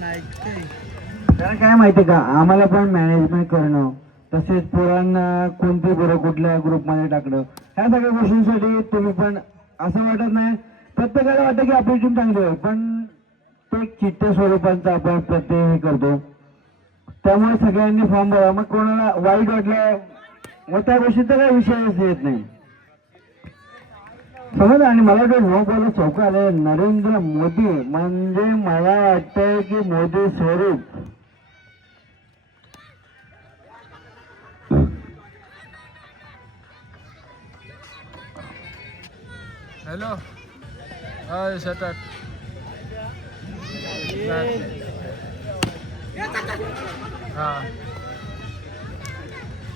त्याला काय माहिती का, आम्हाला पण मॅनेजमेंट करणं, तसेच पोरांना कोणती बरं कुठल्या ग्रुपमध्ये टाकणं, ह्या सगळ्या गोष्टींसाठी तुम्ही पण असं वाटत नाही, प्रत्येकाला वाटतं की आपली टीम चांगली आहे, पण ते चिठ्ठ्या स्वरूपांचा आपण प्रत्येक हे करतो. त्यामुळे सगळ्यांनी फॉर्म भरा. मग कोणाला वाईट वाटलं मग त्या गोष्टीचा काही विषयच येत नाही, समज. आणि मला वाटतं नो बॉल चौका आले. नरेंद्र मोदी म्हणजे मला वाटतंय की मोदी स्वरूप. हॅलो शतक हा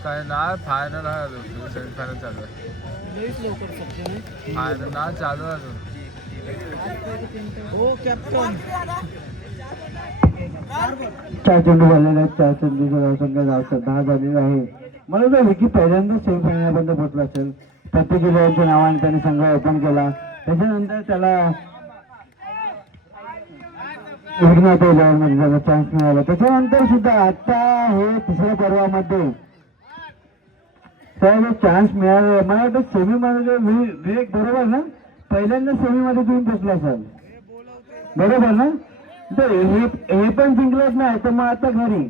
काय ना फायनल आहे अजून, सेमीफायनल चालू आहे. फायनल ना चालू आहे अजून. हो कॅप्टन. 4 चेंडू झालेले आहेत. 4 चेंडूचा धावसंख्या 10 झालेला आहे. मला वाटतं विकी पहिल्यांदा सेमीफायनलपर्यंत पोहोचला असेल. प्रत्येक खेळाडूच्या नावाने त्याने संघ ओपन केला. त्याच्यानंतर त्याला विघ्नाच्या इलेव्हनमध्ये त्याला चान्स मिळाला. त्याच्यानंतर सुद्धा आता हे तिसऱ्या पर्वामध्ये त्याला चान्स मिळाला. मला वाटतं सेमीमध्ये विवेक बरोबर ना, पहिल्यांदा सेमीमध्ये तुम्ही पोचला असाल बरोबर ना. तर हे पण जिंकलंच नाही तर मग आता घरी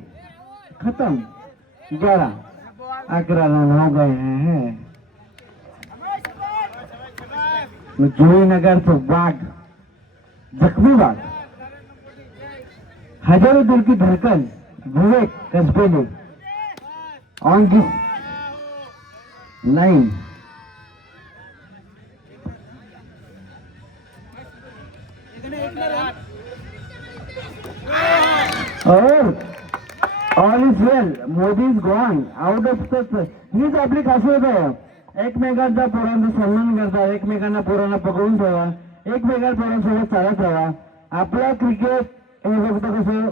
खतम. 11-11 हो गए. जुईनगरचं वाघ, जखमी वाघ, हजारों दिल की धड़कन विवेक कसबे ऑन दिस लाइन. और all is well. Modi is gone out of touch. हीच आपली खासियत आहे. एकमेकांचा पोरांचा सन्मान करतात, एकमेकांना पोरांना पकडून ठेवा, एकमेकांना पोरांसोबत चालत राहा. आपला क्रिकेट हे फक्त कसं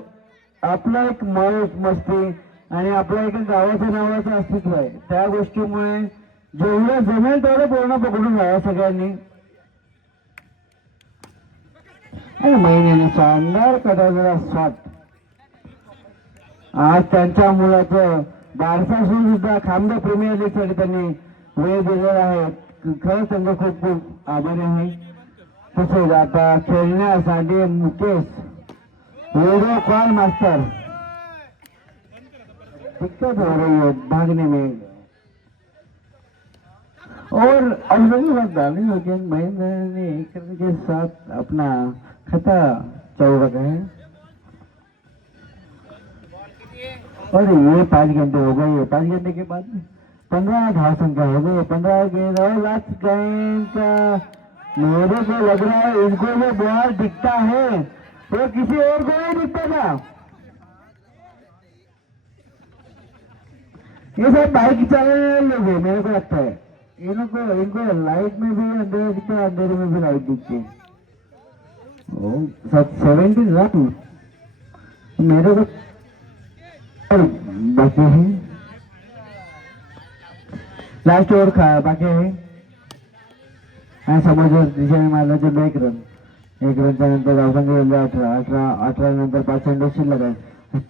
आपला एक मौज मस्ती आणि आपल्या एका गावाच्या नावाचं अस्तित्व आहे. त्या गोष्टीमुळे जेवढं जमेल तेवढं पोरांना पकडून राहा सगळ्यांनी. आणि महिन्याने शानदार कदाचित शॉट. आज त्यांच्या मुलाचं बारसासून सुद्धा खामगा प्रीमियर लीग साठी त्यांनी वेळ दिलेला आहे. खरंच त्यांचा खूप खूप आभारी आहे. तसेच आता खेळण्यासाठी मुकेश व्हिडिओ कॉल मास्टर दिक्कत हो रही है भागने में. और डाली महेंद्र ने एक रन के साथ अपना खाता चालू रखा है. और ये 5 घंटे हो गए. 5 घंटे के बाद 15 धाव संख्या हो गई. 15 गेंद और लास्ट गेंद का मेरे को लग रहा है इनको जो बॉल दिखता है तो किसी और को नहीं दिखता था. ये सब बाइक चलाने वाले लोग हैं मेरे को लगता है. इनको लाइट में भी अंधेरा दिखता है, अंधेरे में भी लाइट दिखती है. 70 रन मेरे को बाकी है. लास्ट ओव्हर बाकी आहे. आणि समोर दिशेने मारला तर 1 रन. 1 रनच्या नंतर धावसंख्या 18 नंतर 5 चेंडू शिल्लक आहे.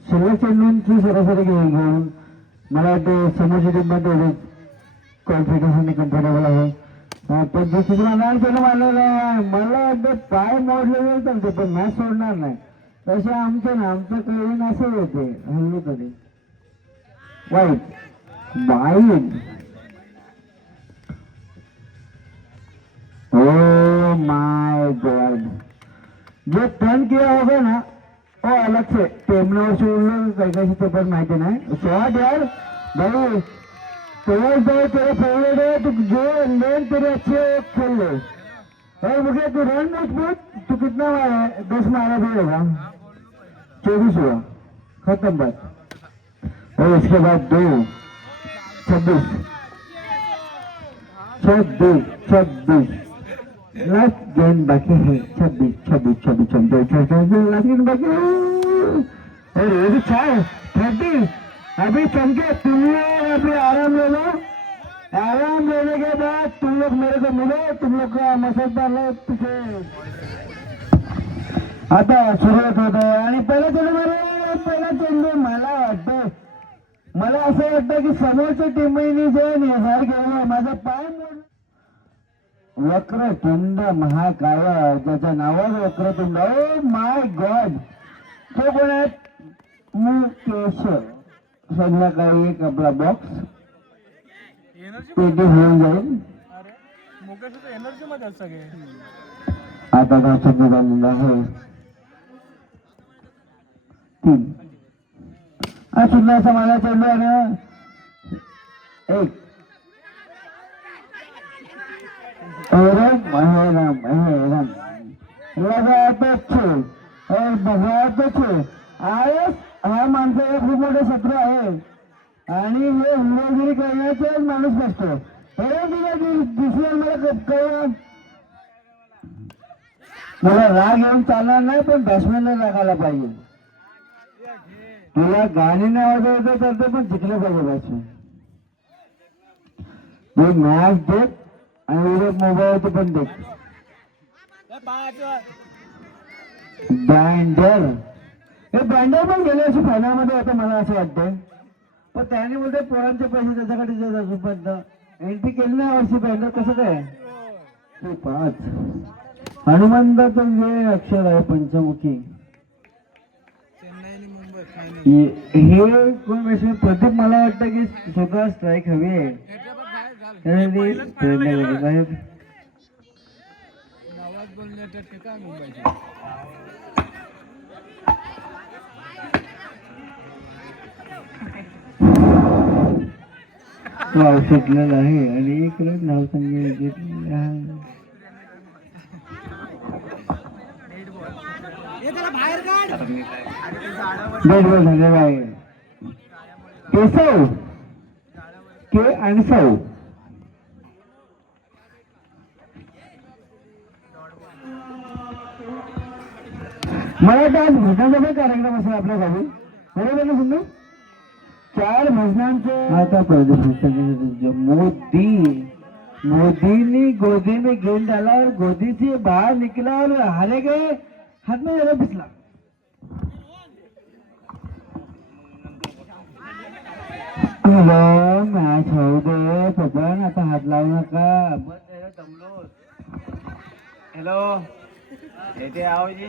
शिल्लक चेंडूंची सरासरी घेऊन मला वाटतं समोरच्या टीममध्ये कॉन्फिडन्स कम्फर्टेबल आहे. पण दुसरीला नाही चेंडू मारलेला आहे. मला वाटतं पाय मोडलेले चालते पण मॅच सोडणार नाही. तसे आमचं कळून असं होते हल्ली तरी वाईट. Oh my God. जो टर्न किया होगा ना वो अलग से टेमनोर से कैसे तो पर माहिती नाही. शॉट यार भाई तेरे फेवरेट है. तू जो लेन तेरे अच्छे खेल ले. और मुझे तू रन मत तू कितना मारा. 10 मारा भी होगा. 24 हुआ खत्म बात. और इसके बाद 2 26 लास्ट गेंद बाकी है. 26 लास्ट गेंद बाकी है. और ये भी 30. अभी चमके तुम लोग अभी आराम ले लो. आराम लेने के बाद तुम लोग मेरे को मिलो. तुम लोग का मसलदार लो पीछे. आता सुरुवात होत आहे आणि पहिला चेंडू मला वाटतं, मला असं वाटतं की समोरच्या टीमनी जे निर्धार केला माझा पाय वक्रतुंड महाकाय, ज्याच्या नावावर वक्रतुंड, ओ माय गॉड, तो कोण आहे? मुकेश. संध्याकाळी एक आपला बॉक्स पेटी होऊन जाईल. एनर्जी मध्ये सगळे आता धावसंख्या झालेला आहे 3. हा सुद्धा असा मला चेंडू आहे ना 1. हा माणसाला खूप मोठे शत्रू आहे आणि हे हिरोगिरी करण्याचे माणूस नसतो. दिसलं मला कळलं. मला राग येऊन चालणार नाही, पण बॅट्समॅनला राग आला पाहिजे. तुला गाणी नाही वाजवायचं तर ते पण जिंकलं पाहिजे बॅट्समॅन. तू मॅच देख आणि युरोप मोबाईलवरती पण देख. बँडर, हे बँडर पण गेले असे फायनल मध्ये होतं मला असं वाटतं, पण त्याने बोलते पोरांचे पैसे त्याच्याकडे एंट्री केली नाही वर्षी बँडर. कसं काय? 5 हनुमंताचं जे अक्षर आहे पंचमुखी, हे कोण बॅट्समॅन प्रदीप, मला वाटतं की स्वतः स्ट्राईक हवी आहे. सुटलेला आहे आणि एक रन धावसंख्या घेतलेला आहे. डेड बॉल झालेला आहे. केसव के आणि सौ. मला वाटतं आज भजनाचा कार्यक्रम असेल आपल्या गावी, बरोबर ना समजू? 4 भजनांचे. आता मोदी गोदी में गेंद डाला और गोदी से बाहर निकला और हारे गए, हाथ में जरा फिसला. हॅलो, मॅच होऊ दे पपन, आता हात लावू नका. दमलो. हॅलो, येते आवाज.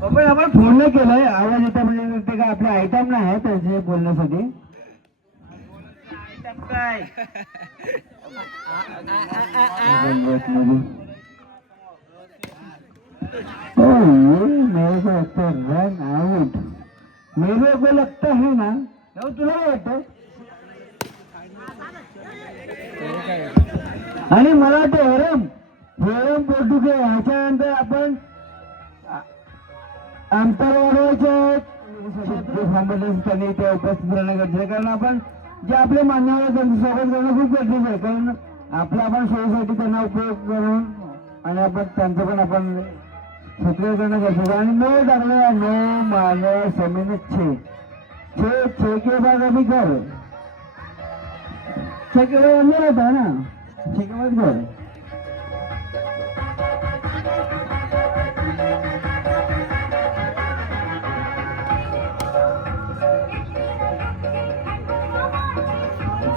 पपन आपण फोन नाही केलाय, आवाज येतो म्हणजे ते काय आपले आयटम नाही आहे त्याचे बोलण्यासाठी. आयटम काय? मेरे को लगता है रन आउट. मेरे को लगता है ना, तुला काय वाटतं? आणि मला वाटतं हेरम पोर्टुगे ह्याच्यानंतर आपण अंतर वाढवायचे त्यांनी इथे उपस्थित राहणं गरजेचं आहे, कारण आपण जे आपले मान्यवर त्यांचं स्वागत करणं खूप गरजेचं आहे, कारण आपल्या आपण सोयीसाठी त्यांना उपयोग करून आणि आपण त्यांचं पण आपण सत्कार करणं गरजेचं आहे. आणि नो टाकलं, नो मानव समीन छे के बाद अभी कर छे के बाद अंदर आता है ना, छे के बाद घर.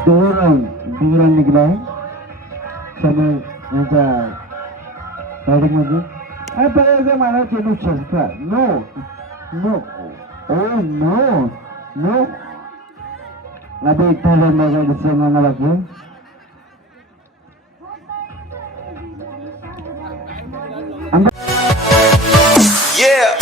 दो रन निघला आहे समीर यांच्या बॅटिंग मध्ये. पहिल्यांदा मला चेंडू षटकार. No no oh no no. अभी इतना रन लगा जिससे माना बाकी. Yeah.